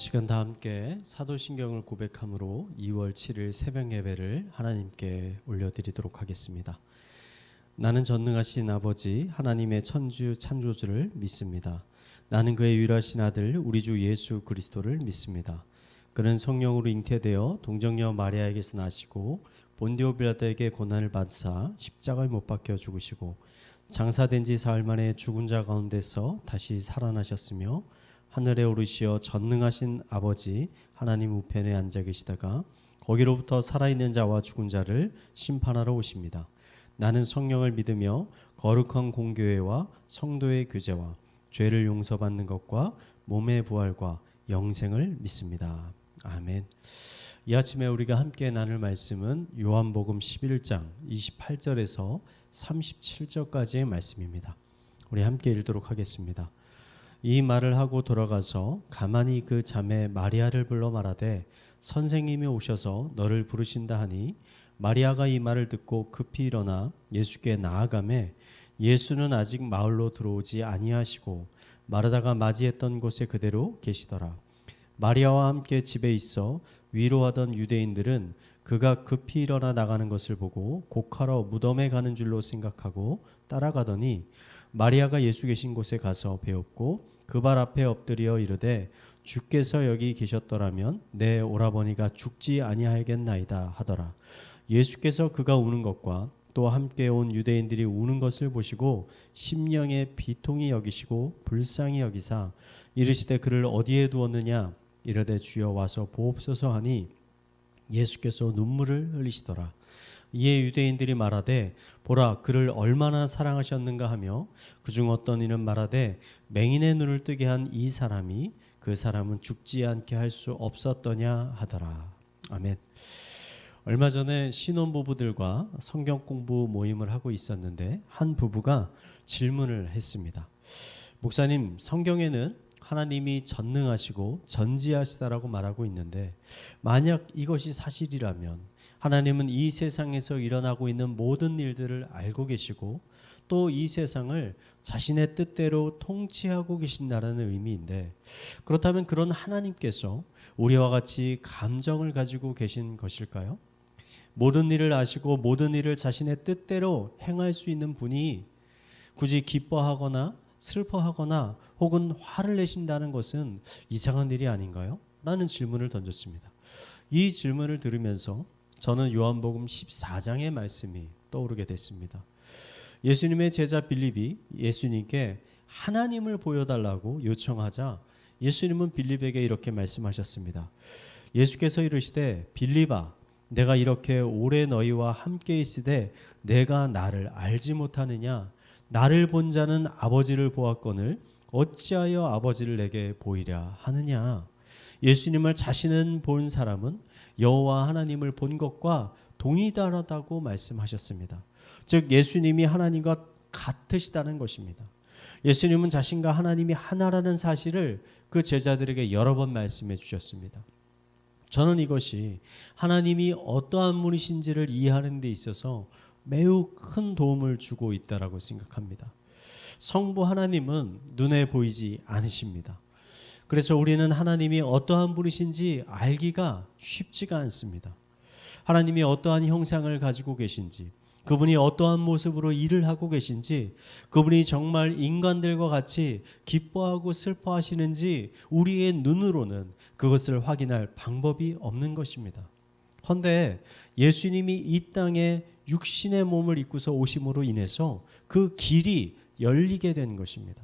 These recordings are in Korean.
시간 다 함께 사도신경을 고백함으로 2월 7일 새벽 예배를 하나님께 올려드리도록 하겠습니다. 나는 전능하신 아버지 하나님의 천주 창조주를 믿습니다. 나는 그의 유일하신 아들 우리 주 예수 그리스도를 믿습니다. 그는 성령으로 잉태되어 동정녀 마리아에게서 나시고 본디오 빌라도에게 고난을 받으사 십자가에 못 박혀 죽으시고 장사된 지 사흘 만에 죽은 자 가운데서 다시 살아나셨으며 하늘에 오르시어 전능하신 아버지 하나님 우편에 앉아 계시다가 거기로부터 살아있는 자와 죽은 자를 심판하러 오십니다. 나는 성령을 믿으며 거룩한 공교회와 성도의 교제와 죄를 용서받는 것과 몸의 부활과 영생을 믿습니다. 아멘. 이 아침에 우리가 함께 나눌 말씀은 요한복음 11장 28절에서 37절까지의 말씀입니다. 우리 함께 읽도록 하겠습니다. 이 말을 하고 돌아가서 가만히 그 자매 마리아를 불러 말하되 선생님이 오셔서 너를 부르신다 하니 마리아가 이 말을 듣고 급히 일어나 예수께 나아가매 예수는 아직 마을로 들어오지 아니하시고 마르다가 맞이했던 곳에 그대로 계시더라. 마리아와 함께 집에 있어 위로하던 유대인들은 그가 급히 일어나 나가는 것을 보고 곡하러 무덤에 가는 줄로 생각하고 따라가더니 마리아가 예수 계신 곳에 가서 배웠고 그 발 앞에 엎드려 이르되 주께서 여기 계셨더라면 내 오라버니가 죽지 아니하겠나이다 하더라. 예수께서 그가 우는 것과 또 함께 온 유대인들이 우는 것을 보시고 심령에 비통히 여기시고 불쌍히 여기사 이르시되 그를 어디에 두었느냐 이르되 주여 와서 보옵소서 하니 예수께서 눈물을 흘리시더라. 이에 유대인들이 말하되 보라 그를 얼마나 사랑하셨는가 하며 그중 어떤 이는 말하되 맹인의 눈을 뜨게 한 이 사람이 그 사람은 죽지 않게 할 수 없었더냐 하더라. 아멘. 얼마 전에 신혼부부들과 성경 공부 모임을 하고 있었는데 한 부부가 질문을 했습니다. 목사님, 성경에는 하나님이 전능하시고 전지하시다라고 말하고 있는데 만약 이것이 사실이라면 하나님은 이 세상에서 일어나고 있는 모든 일들을 알고 계시고 또 이 세상을 자신의 뜻대로 통치하고 계신다라는 의미인데 그렇다면 그런 하나님께서 우리와 같이 감정을 가지고 계신 것일까요? 모든 일을 아시고 모든 일을 자신의 뜻대로 행할 수 있는 분이 굳이 기뻐하거나 슬퍼하거나 혹은 화를 내신다는 것은 이상한 일이 아닌가요? 라는 질문을 던졌습니다. 이 질문을 들으면서 저는 요한복음 14장의 말씀이 떠오르게 됐습니다. 예수님의 제자 빌립이 예수님께 하나님을 보여달라고 요청하자 예수님은 빌립에게 이렇게 말씀하셨습니다. 예수께서 이르시되 빌립아 내가 이렇게 오래 너희와 함께 있으되 내가 나를 알지 못하느냐 나를 본 자는 아버지를 보았거늘 어찌하여 아버지를 내게 보이랴 하느냐. 예수님을 자신은 본 사람은 여호와 하나님을 본 것과 동일하다고 말씀하셨습니다. 즉 예수님이 하나님과 같으시다는 것입니다. 예수님은 자신과 하나님이 하나라는 사실을 그 제자들에게 여러 번 말씀해 주셨습니다. 저는 이것이 하나님이 어떠한 분이신지를 이해하는 데 있어서 매우 큰 도움을 주고 있다라고 생각합니다. 성부 하나님은 눈에 보이지 않으십니다. 그래서 우리는 하나님이 어떠한 분이신지 알기가 쉽지가 않습니다. 하나님이 어떠한 형상을 가지고 계신지, 그분이 어떠한 모습으로 일을 하고 계신지, 그분이 정말 인간들과 같이 기뻐하고 슬퍼하시는지 우리의 눈으로는 그것을 확인할 방법이 없는 것입니다. 헌데 예수님이 이 땅에 육신의 몸을 입고서 오심으로 인해서 그 길이 열리게 된 것입니다.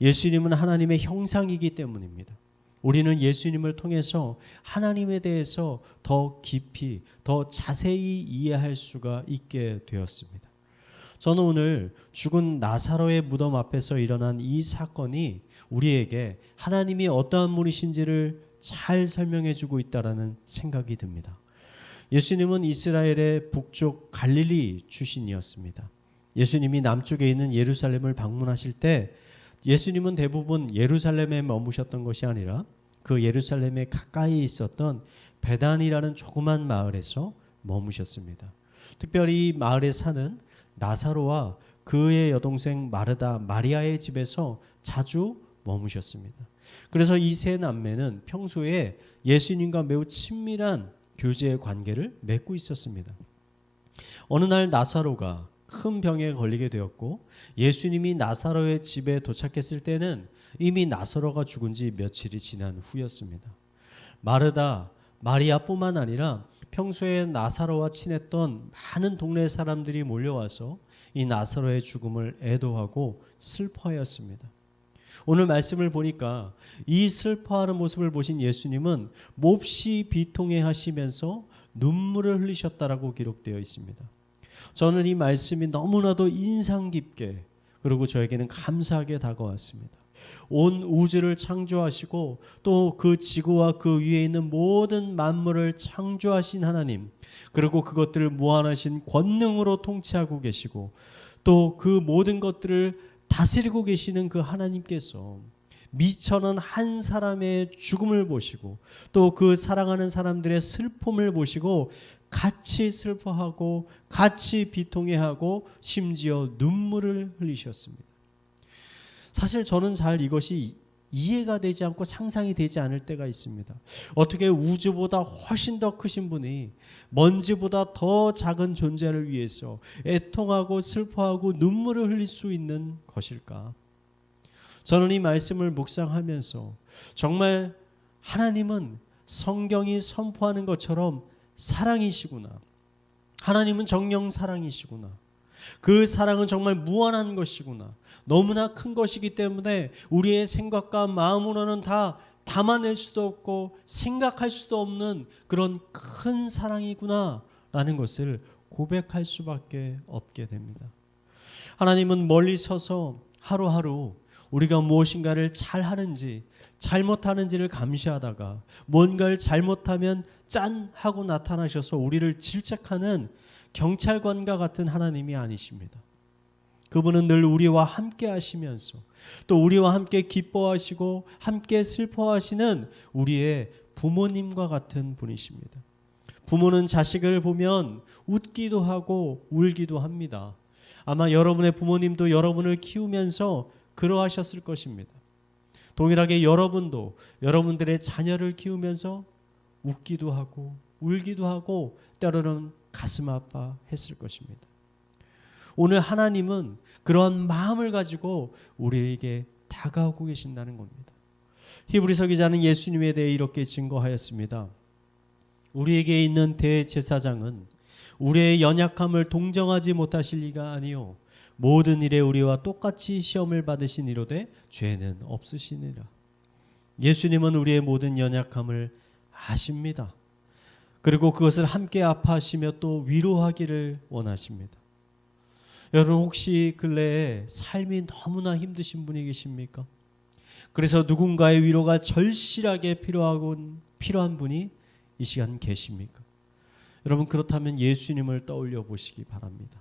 예수님은 하나님의 형상이기 때문입니다. 우리는 예수님을 통해서 하나님에 대해서 더 깊이, 더 자세히 이해할 수가 있게 되었습니다. 저는 오늘 죽은 나사로의 무덤 앞에서 일어난 이 사건이 우리에게 하나님이 어떠한 분이신지를 잘 설명해 주고 있다라는 생각이 듭니다. 예수님은 이스라엘의 북쪽 갈릴리 출신이었습니다. 예수님이 남쪽에 있는 예루살렘을 방문하실 때 예수님은 대부분 예루살렘에 머무셨던 것이 아니라 그 예루살렘에 가까이 있었던 베단이라는 조그만 마을에서 머무셨습니다. 특별히 이 마을에 사는 나사로와 그의 여동생 마르다, 마리아의 집에서 자주 머무셨습니다. 그래서 이 세 남매는 평소에 예수님과 매우 친밀한 교제 관계를 맺고 있었습니다. 어느 날 나사로가 큰 병에 걸리게 되었고 예수님이 나사로의 집에 도착했을 때는 이미 나사로가 죽은 지 며칠이 지난 후였습니다. 마르다, 마리아뿐만 아니라 평소에 나사로와 친했던 많은 동네 사람들이 몰려와서 이 나사로의 죽음을 애도하고 슬퍼하였습니다. 오늘 말씀을 보니까 이 슬퍼하는 모습을 보신 예수님은 몹시 비통해 하시면서 눈물을 흘리셨다라고 기록되어 있습니다. 저는 이 말씀이 너무나도 인상 깊게 그리고 저에게는 감사하게 다가왔습니다. 온 우주를 창조하시고 또 그 지구와 그 위에 있는 모든 만물을 창조하신 하나님, 그리고 그것들을 무한하신 권능으로 통치하고 계시고 또 그 모든 것들을 다스리고 계시는 그 하나님께서 미천한 한 사람의 죽음을 보시고 또 그 사랑하는 사람들의 슬픔을 보시고 같이 슬퍼하고 같이 비통해하고 심지어 눈물을 흘리셨습니다. 사실 저는 잘 이것이 이해가 되지 않고 상상이 되지 않을 때가 있습니다. 어떻게 우주보다 훨씬 더 크신 분이 먼지보다 더 작은 존재를 위해서 애통하고 슬퍼하고 눈물을 흘릴 수 있는 것일까? 저는 이 말씀을 묵상하면서 정말 하나님은 성경이 선포하는 것처럼 사랑이시구나. 하나님은 정령 사랑이시구나. 그 사랑은 정말 무한한 것이구나. 너무나 큰 것이기 때문에 우리의 생각과 마음으로는 다 담아낼 수도 없고 생각할 수도 없는 그런 큰 사랑이구나 라는 것을 고백할 수밖에 없게 됩니다. 하나님은 멀리 서서 하루하루 우리가 무엇인가를 잘하는지 잘못하는지를 감시하다가 뭔가를 잘못하면 짠 하고 나타나셔서 우리를 질책하는 경찰관과 같은 하나님이 아니십니다. 그분은 늘 우리와 함께 하시면서 또 우리와 함께 기뻐하시고 함께 슬퍼하시는 우리의 부모님과 같은 분이십니다. 부모는 자식을 보면 웃기도 하고 울기도 합니다. 아마 여러분의 부모님도 여러분을 키우면서 그러하셨을 것입니다. 동일하게 여러분도 여러분들의 자녀를 키우면서 웃기도 하고 울기도 하고 때로는 가슴 아파했을 것입니다. 오늘 하나님은 그런 마음을 가지고 우리에게 다가오고 계신다는 겁니다. 히브리서 기자는 예수님에 대해 이렇게 증거하였습니다. 우리에게 있는 대제사장은 우리의 연약함을 동정하지 못하실 리가 아니요 모든 일에 우리와 똑같이 시험을 받으신 이로되 죄는 없으시니라. 예수님은 우리의 모든 연약함을 아십니다. 그리고 그것을 함께 아파하시며 또 위로하기를 원하십니다. 여러분 혹시 근래에 삶이 너무나 힘드신 분이 계십니까? 그래서 누군가의 위로가 절실하게 필요한 분이 이 시간 계십니까? 여러분 그렇다면 예수님을 떠올려 보시기 바랍니다.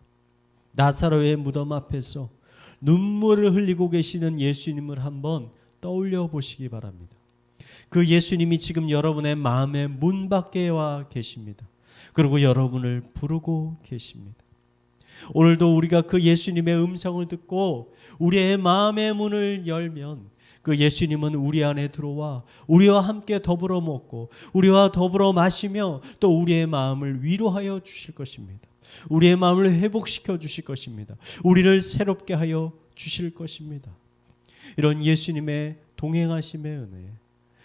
나사로의 무덤 앞에서 눈물을 흘리고 계시는 예수님을 한번 떠올려 보시기 바랍니다. 그 예수님이 지금 여러분의 마음의 문 밖에 와 계십니다. 그리고 여러분을 부르고 계십니다. 오늘도 우리가 그 예수님의 음성을 듣고 우리의 마음의 문을 열면 그 예수님은 우리 안에 들어와 우리와 함께 더불어 먹고 우리와 더불어 마시며 또 우리의 마음을 위로하여 주실 것입니다. 우리의 마음을 회복시켜 주실 것입니다. 우리를 새롭게 하여 주실 것입니다. 이런 예수님의 동행하심의 은혜,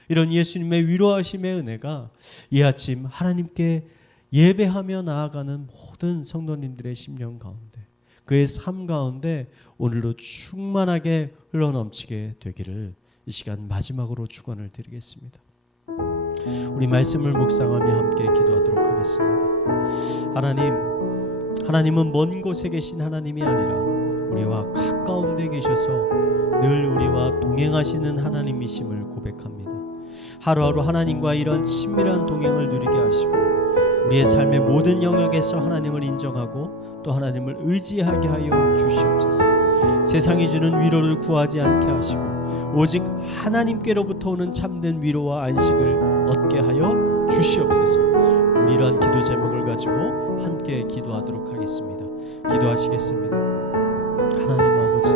이런 예수님의 위로하심의 은혜가 이 아침 하나님께 예배하며 나아가는 모든 성도님들의 심령 가운데, 그의 삶 가운데 오늘도 충만하게 흘러넘치게 되기를 이 시간 마지막으로 축원을 드리겠습니다. 우리 말씀을 묵상하며 함께 기도하도록 하겠습니다. 하나님은 먼 곳에 계신 하나님이 아니라 우리와 가까운 데 계셔서 늘 우리와 동행하시는 하나님이심을 고백합니다. 하루하루 하나님과 이런 친밀한 동행을 누리게 하시고 우리의 삶의 모든 영역에서 하나님을 인정하고 또 하나님을 의지하게 하여 주시옵소서. 세상이 주는 위로를 구하지 않게 하시고 오직 하나님께로부터 오는 참된 위로와 안식을 얻게 하여 주시옵소서. 우리 이러한 기도 제목을 가지고 함께 기도하도록 하겠습니다. 기도하시겠습니다. 하나님 아버지,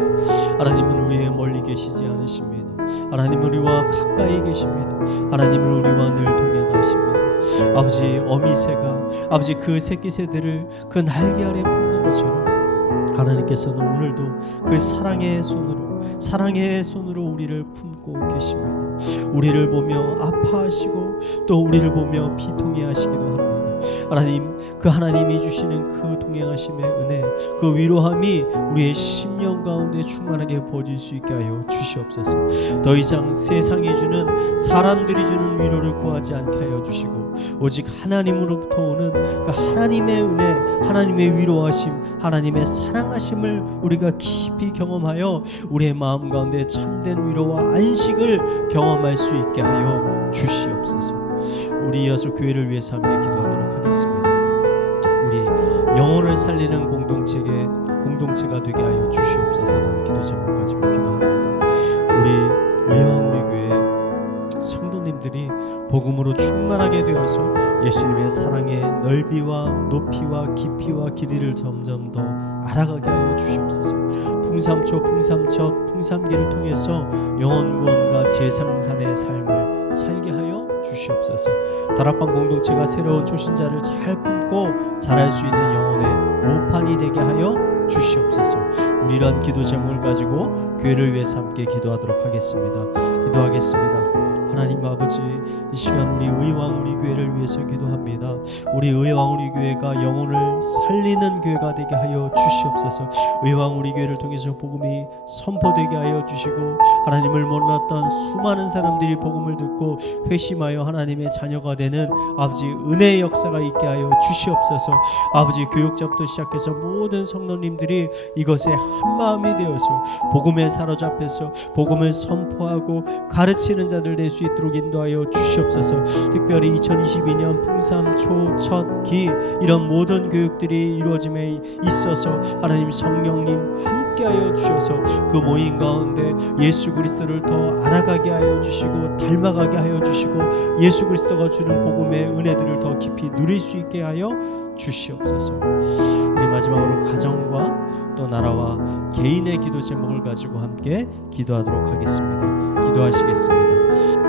하나님은 우리의 멀리 계시지 않으십니다. 하나님 우리와 가까이 계십니다. 하나님은 우리와 늘 동행하십니다. 아버지, 어미새가 아버지 그 새끼 새들을 그 날개 아래 품는 것처럼 하나님께서는 오늘도 그 사랑의 손으로 우리를 품고 계십니다. 우리를 보며 아파하시고 또 우리를 보며 비통해 하시기도 합니다. 하나님, 그 하나님이 주시는 그 동행하심의 은혜, 그 위로함이 우리의 심령 가운데 충만하게 부어질 수 있게 하여 주시옵소서. 더 이상 세상이 주는, 사람들이 주는 위로를 구하지 않게 하여 주시고 오직 하나님으로부터 오는 그 하나님의 은혜, 하나님의 위로하심, 하나님의 사랑하심을 우리가 깊이 경험하여 우리의 마음 가운데 참된 위로와 안식을 경험할 수 있게 하여 주시옵소서. 우리 이어서 교회를 위해서 함께 기도하도록 하겠습니다. 우리 영혼을 살리는 공동체가 되게 하여 주시옵소서라는 기도 제목 가지고 기도합니다. 우리 의왕 우리 교회 성도님들이 복음으로 충만하게 되어서 예수님의 사랑의 넓이와 높이와 깊이와 길이를 점점 더 알아가게 하여 주시옵소서. 풍삼초 풍삼첫 풍삼기를 통해서 영원권과 재상산의 삶을 살게 하여 주시옵소서. 다락방 공동체가 새로운 초신자를 잘 품고 자랄 수 있는 영혼의 모판이 되게 하여 주시옵소서. 우리 이런 기도 제목을 가지고 교회를 위해서 함께 기도하도록 하겠습니다. 기도하겠습니다. 하나님 아버지, 이 시간 우리 의왕 우리 교회를 위해서 기도합니다. 우리 의왕 우리 교회가 영혼을 살리는 교회가 되게 하여 주시옵소서. 의왕 우리 교회를 통해서 복음이 선포되게 하여 주시고 하나님을 몰랐던 수많은 사람들이 복음을 듣고 회심하여 하나님의 자녀가 되는 아버지 은혜의 역사가 있게 하여 주시옵소서. 아버지, 교육자부터 시작해서 모든 성도님들이 이것에 한마음이 되어서 복음에 사로잡혀서 복음을 선포하고 가르치는 자들 될 수 있도록 인도하여 주시옵소서. 특별히 2022년 풍삼초 첫기 이런 모든 교육들이 이루어짐에 있어서 하나님 성령님 함께하여 주셔서 그 모임 가운데 예수 그리스도를 더 알아가게 하여 주시고 닮아가게 하여 주시고 예수 그리스도가 주는 복음의 은혜들을 더 깊이 누릴 수 있게 하여 주시옵소서. 우리 마지막으로 가정과 또 나라와 개인의 기도 제목을 가지고 함께 기도하도록 하겠습니다. 기도하시겠습니다.